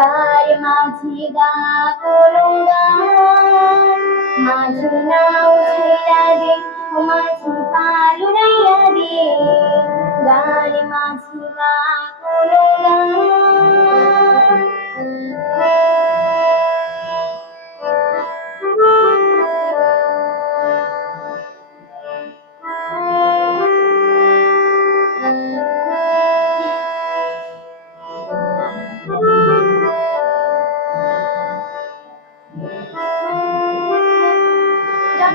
তার মাঝি গা করুণা মাঝু নাও ছেড়া দে ও মাঝু পালুরাইয়া দে। গার মাঝি গা করুণা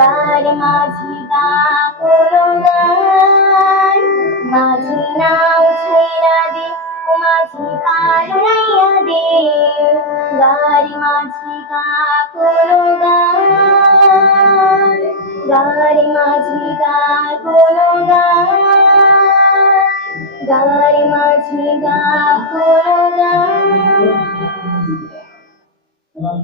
যার মাঝি না কোনো গান। মাঝি নাও ছুঁইলা দে, ও মাঝি পালনাইয়া দে। গার মাঝি গা কোনো গান। গার মাঝি গা কোনো গান। গার মাঝি গা কোনো গান।